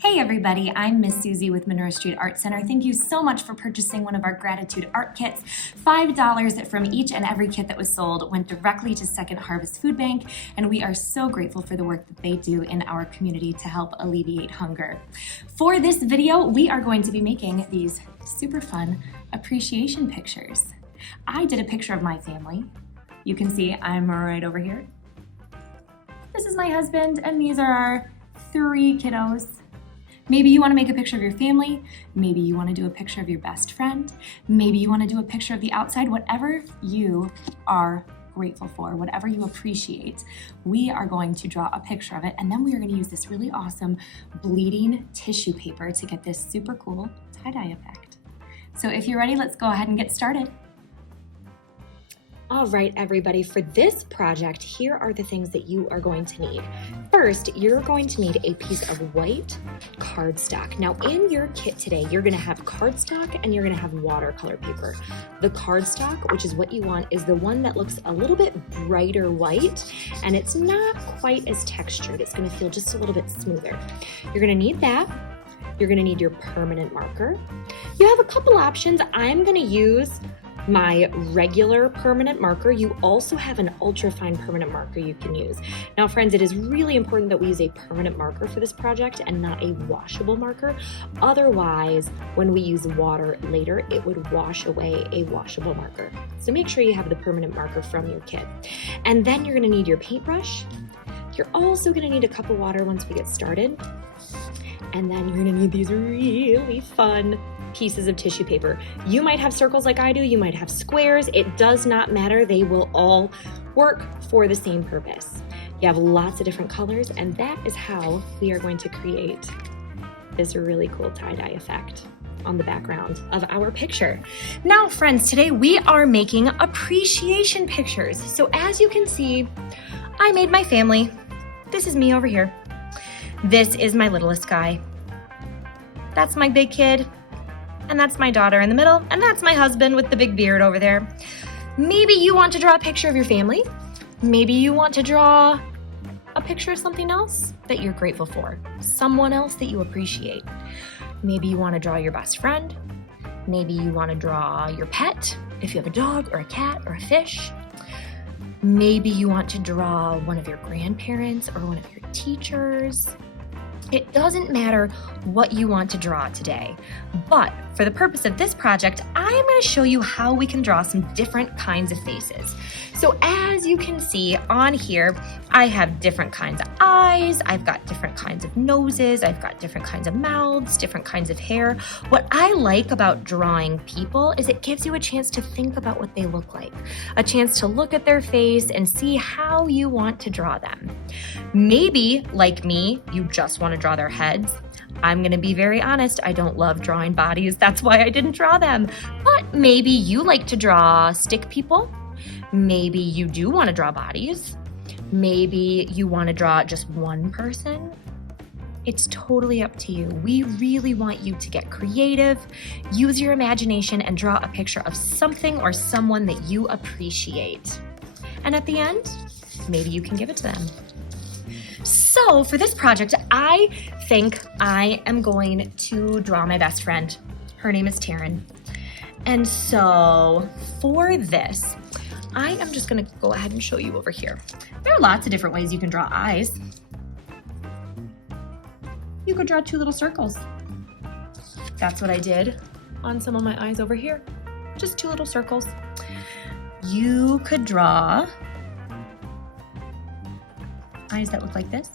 Hey everybody, I'm Miss Susie with Monroe Street Art Center. Thank you so much for purchasing one of our gratitude art kits. $5 from each and every kit that was sold went directly to Second Harvest Food Bank, and we are so grateful for the work that they do in our community to help alleviate hunger. For this video, we are going to be making these super fun appreciation pictures. I did a picture of my family. You can see I'm right over here. This is my husband, and these are our 3 kiddos. Maybe you want to make a picture of your family. Maybe you want to do a picture of your best friend. Maybe you want to do a picture of the outside. Whatever you are grateful for, whatever you appreciate, we are going to draw a picture of it, and then we are going to use this really awesome bleeding tissue paper to get this super cool tie-dye effect. So if you're ready, let's go ahead and get started. All right, everybody, for this project, here are the things that you are going to need. First, you're going to need a piece of white cardstock. Now, in your kit today, you're gonna have cardstock and you're gonna have watercolor paper. The cardstock, which is what you want, is the one that looks a little bit brighter white, and it's not quite as textured. It's gonna feel just a little bit smoother. You're gonna need that. You're gonna need your permanent marker. You have a couple options. I'm gonna use my regular permanent marker. You also have an ultra fine permanent marker you can use. Now friends, it is really important that we use a permanent marker for this project and not a washable marker. Otherwise, when we use water later, it would wash away a washable marker. So make sure you have the permanent marker from your kit. And then you're gonna need your paintbrush. You're also gonna need a cup of water once we get started. And then you're gonna need these really fun pieces of tissue paper. You might have circles like I do, you might have squares, it does not matter, they will all work for the same purpose. You have lots of different colors, and that is how we are going to create this really cool tie-dye effect on the background of our picture. Now friends, today we are making appreciation pictures. So as you can see, I made my family. This is me over here. This is my littlest guy. That's my big kid. And that's my daughter in the middle, and that's my husband with the big beard over there. Maybe you want to draw a picture of your family. Maybe you want to draw a picture of something else that you're grateful for, someone else that you appreciate. Maybe you want to draw your best friend. Maybe you want to draw your pet, if you have a dog or a cat or a fish. Maybe you want to draw one of your grandparents or one of your teachers. It doesn't matter what you want to draw today, but for the purpose of this project, I am going to show you how we can draw some different kinds of faces. So as you can see on here, I have different kinds of eyes, I've got different kinds of noses, I've got different kinds of mouths, different kinds of hair. What I like about drawing people is it gives you a chance to think about what they look like, a chance to look at their face and see how you want to draw them. Maybe, like me, you just want to draw their heads. I'm gonna be very honest, I don't love drawing bodies, that's why I didn't draw them. But maybe you like to draw stick people. Maybe you do want to draw bodies. Maybe you want to draw just one person. It's totally up to you. We really want you to get creative, use your imagination, and draw a picture of something or someone that you appreciate. And at the end, maybe you can give it to them. So for this project, I think I am going to draw my best friend. Her name is Taryn. And so for this, I am just gonna go ahead and show you over here. There are lots of different ways you can draw eyes. You could draw 2 little circles. That's what I did on some of my eyes over here. Just 2 little circles. You could draw eyes that look like this.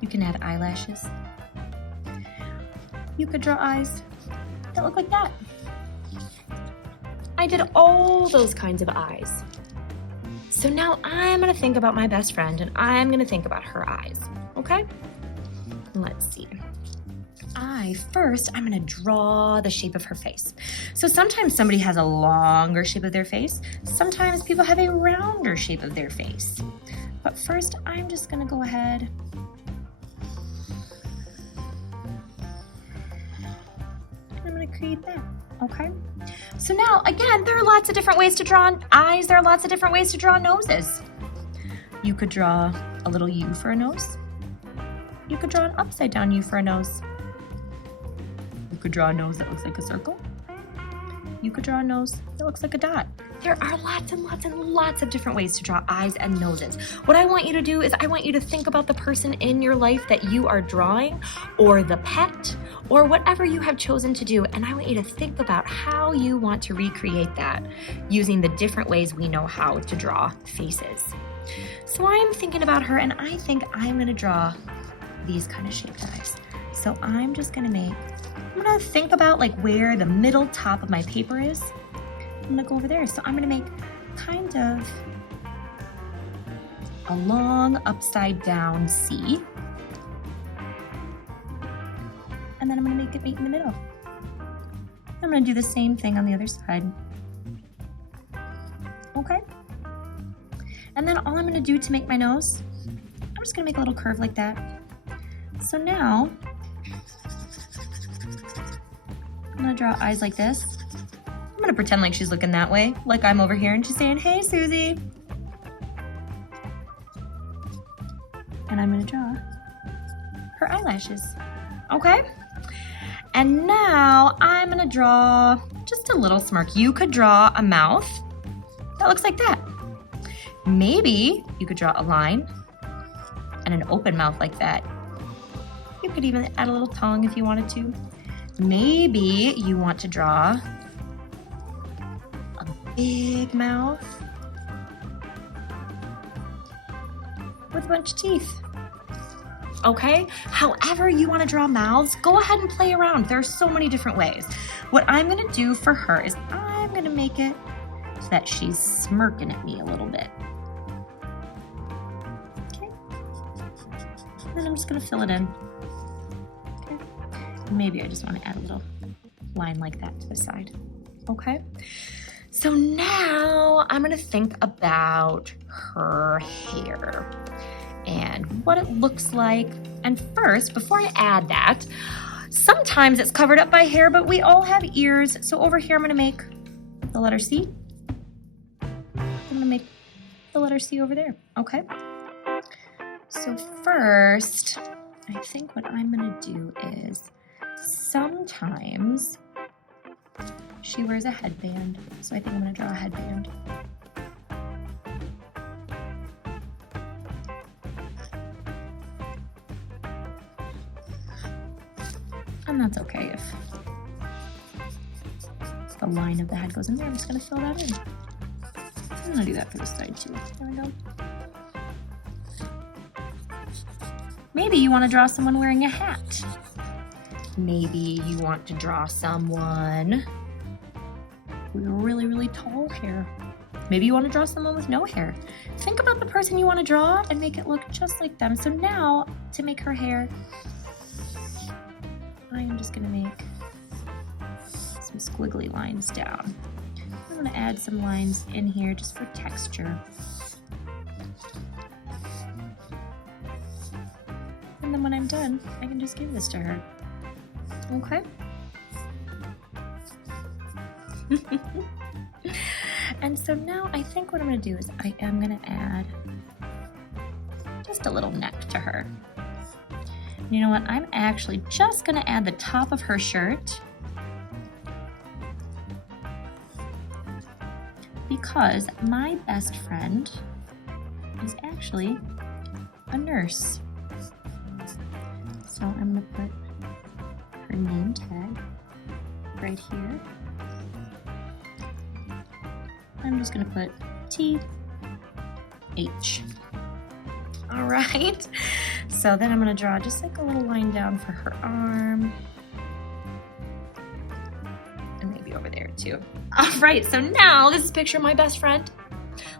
You can add eyelashes. You could draw eyes that look like that. I did all those kinds of eyes. So now I'm gonna think about my best friend and I'm gonna think about her eyes, okay? Let's see. First, I'm gonna draw the shape of her face. So sometimes somebody has a longer shape of their face. Sometimes people have a rounder shape of their face. But first, I'm just gonna go ahead I'm gonna create that Okay? So now, again, there are lots of different ways to draw eyes. There are lots of different ways to draw noses. You could draw a little U for a nose. You could draw an upside down U for a nose. You could draw a nose that looks like a circle. You could draw a nose that looks like a dot. There are lots and lots and lots of different ways to draw eyes and noses. What I want you to do is I want you to think about the person in your life that you are drawing, or the pet, or whatever you have chosen to do, and I want you to think about how you want to recreate that using the different ways we know how to draw faces. So I'm thinking about her, and I think I'm gonna draw these kind of shaped eyes. So I'm gonna think about like where the middle top of my paper is. I'm gonna go over there. So I'm gonna make kind of a long upside down C. And then I'm gonna make it meet in the middle. I'm gonna do the same thing on the other side. Okay? And then all I'm gonna do to make my nose, I'm just gonna make a little curve like that. So now, I'm gonna draw eyes like this. I'm gonna pretend like she's looking that way, like I'm over here and she's saying, "Hey, Susie." And I'm gonna draw her eyelashes, okay? And now I'm gonna draw just a little smirk. You could draw a mouth that looks like that. Maybe you could draw a line and an open mouth like that. You could even add a little tongue if you wanted to. Maybe you want to draw a big mouth with a bunch of teeth. Okay? However you want to draw mouths, go ahead and play around. There are so many different ways. What I'm going to do for her is I'm going to make it so that she's smirking at me a little bit. Okay? And then I'm just going to fill it in. Okay? Maybe I just want to add a little line like that to the side. Okay? So now I'm going to think about her hair and what it looks like. And first, before I add that, sometimes it's covered up by hair, but we all have ears. So over here, I'm gonna make the letter C. I'm gonna make the letter C over there, okay? So first, I think what I'm gonna do is sometimes she wears a headband. So I think I'm gonna draw a headband. And that's okay if the line of the head goes in there. I'm just gonna fill that in. I'm gonna do that for this side too. There we go. Maybe you want to draw someone wearing a hat. Maybe you want to draw someone with really, really tall hair. Maybe you want to draw someone with no hair. Think about the person you want to draw and make it look just like them. So now, to make her hair, I am just gonna make some squiggly lines down. I'm gonna add some lines in here just for texture. And then when I'm done, I can just give this to her. Okay? And so now I think what I'm gonna do is I am gonna add just a little neck to her. You know what? I'm actually just gonna add the top of her shirt because my best friend is actually a nurse. So I'm gonna put her name tag right here. I'm just gonna put T-H. All right. So then I'm gonna draw just like a little line down for her arm. And maybe over there too. All right, so now this is a picture of my best friend.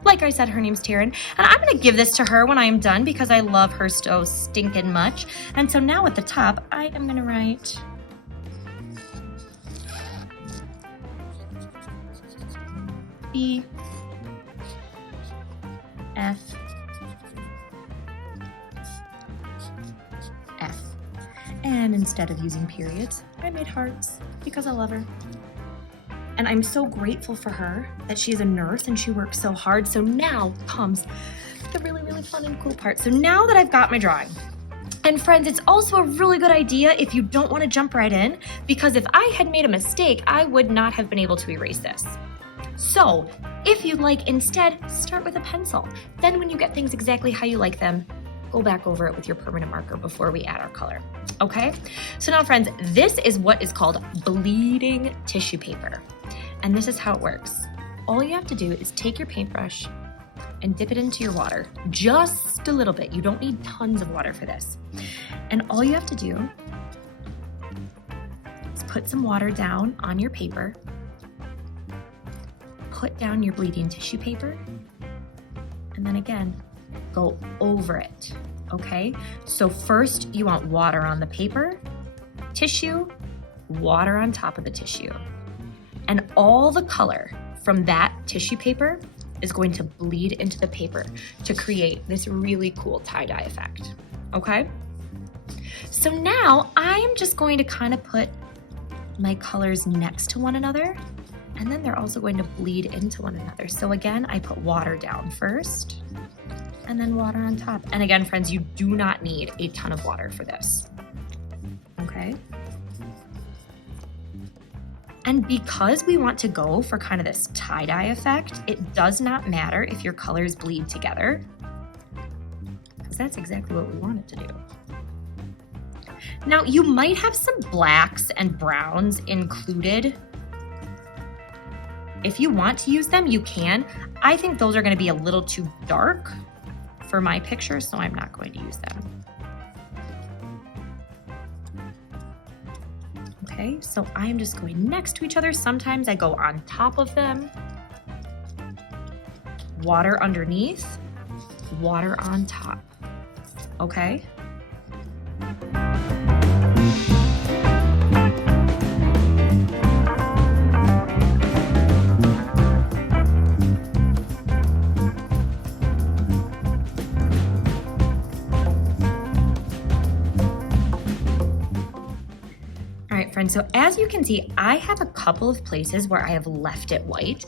Like I said, her name's Taryn. And I'm gonna give this to her when I am done because I love her so stinking much. And so now at the top, I am gonna write B, F, F. And instead of using periods, I made hearts because I love her. And I'm so grateful for her that she's a nurse and she works so hard. So now comes the really, really fun and cool part. So now that I've got my drawing, and friends, it's also a really good idea if you don't want to jump right in, because if I had made a mistake, I would not have been able to erase this. So if you'd like, instead, start with a pencil. Then when you get things exactly how you like them, go back over it with your permanent marker before we add our color, okay? So now friends, this is what is called bleeding tissue paper. And this is how it works. All you have to do is take your paintbrush and dip it into your water, just a little bit. You don't need tons of water for this. And all you have to do is put some water down on your paper, put down your bleeding tissue paper, and then again, go over it, okay? So first you want water on the paper, tissue, water on top of the tissue. And all the color from that tissue paper is going to bleed into the paper to create this really cool tie-dye effect, okay? So now I'm just going to kind of put my colors next to one another, and then they're also going to bleed into one another. So again, I put water down first, and then water on top. And again, friends, you do not need a ton of water for this, okay? And because we want to go for kind of this tie-dye effect, it does not matter if your colors bleed together, because that's exactly what we want it to do. Now, you might have some blacks and browns included. If you want to use them, you can. I think those are going to be a little too dark for my picture, so I'm not going to use them. Okay, so I'm just going next to each other. Sometimes I go on top of them. Water underneath, water on top, okay? Friends, so as you can see, I have a couple of places where I have left it white.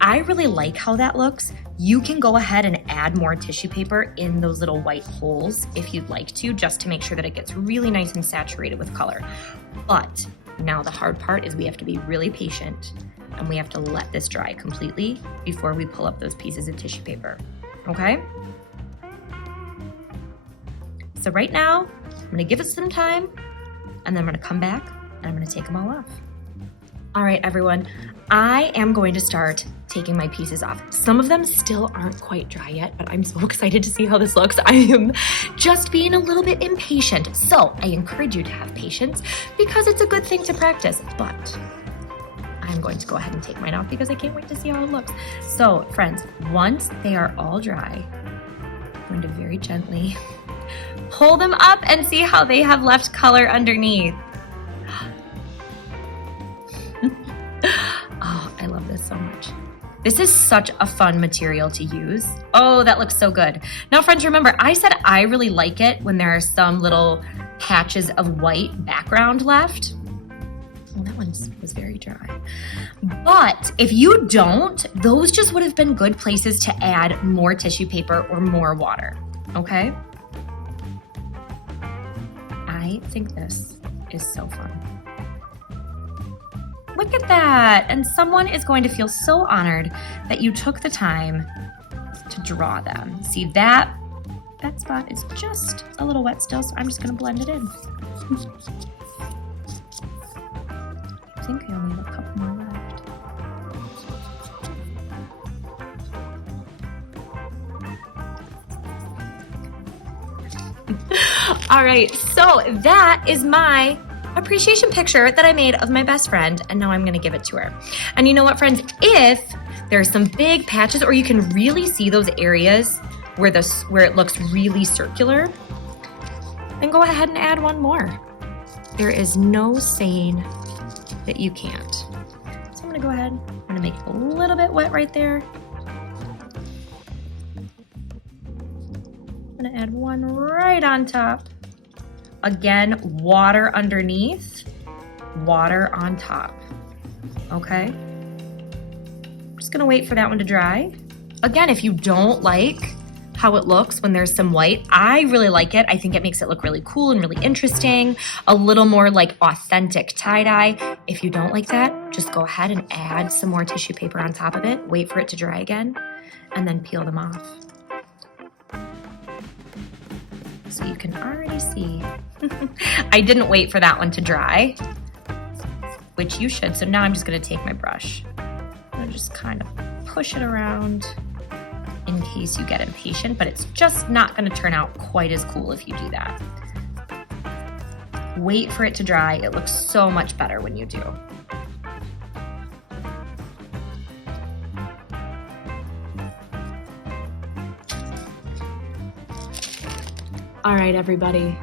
I really like how that looks. You can go ahead and add more tissue paper in those little white holes if you'd like to, just to make sure that it gets really nice and saturated with color. But now the hard part is we have to be really patient and we have to let this dry completely before we pull up those pieces of tissue paper, okay? So right now, I'm gonna give it some time and then I'm gonna come back and I'm gonna take them all off. All right, everyone, I am going to start taking my pieces off. Some of them still aren't quite dry yet, but I'm so excited to see how this looks. I am just being a little bit impatient. So I encourage you to have patience because it's a good thing to practice, but I'm going to go ahead and take mine off because I can't wait to see how it looks. So friends, once they are all dry, I'm going to very gently pull them up and see how they have left color underneath. Oh, I love this so much. This is such a fun material to use. Oh, that looks so good. Now, friends, remember, I said I really like it when there are some little patches of white background left. Well, that one was very dry. But if you don't, those just would have been good places to add more tissue paper or more water, okay? I think this is so fun. Look at that. And someone is going to feel so honored that you took the time to draw them. See, that spot is just a little wet still, so I'm just going to blend it in. I think I only have a couple more left. All right, so that is my appreciation picture that I made of my best friend, and now I'm gonna give it to her. And you know what, friends, if there's some big patches or you can really see those areas where it looks really circular, then go ahead and add one more. There is no saying that you can't. So I'm gonna go ahead, I'm gonna make it a little bit wet right there. I'm gonna add one right on top. Again, water underneath, water on top, okay? Just gonna wait for that one to dry. Again, if you don't like how it looks when there's some white, I really like it. I think it makes it look really cool and really interesting, a little more like authentic tie-dye. If you don't like that, just go ahead and add some more tissue paper on top of it, wait for it to dry again, and then peel them off. So you can already see, I didn't wait for that one to dry, which you should. So now I'm just gonna take my brush and just kind of push it around in case you get impatient, but it's just not gonna turn out quite as cool if you do that. Wait for it to dry. It looks so much better when you do. All right, everybody.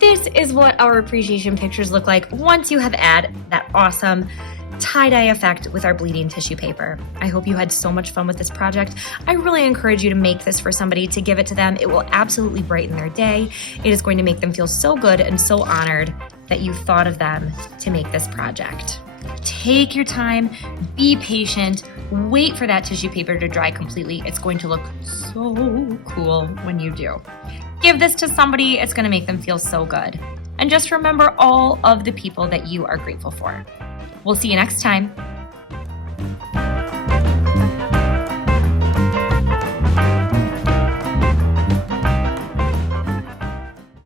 This is what our appreciation pictures look like once you have added that awesome tie-dye effect with our bleeding tissue paper. I hope you had so much fun with this project. I really encourage you to make this for somebody, to give it to them. It will absolutely brighten their day. It is going to make them feel so good and so honored that you thought of them to make this project. Take your time, be patient, wait for that tissue paper to dry completely. It's going to look so cool when you do. Give this to somebody, it's gonna make them feel so good. And just remember all of the people that you are grateful for. We'll see you next time.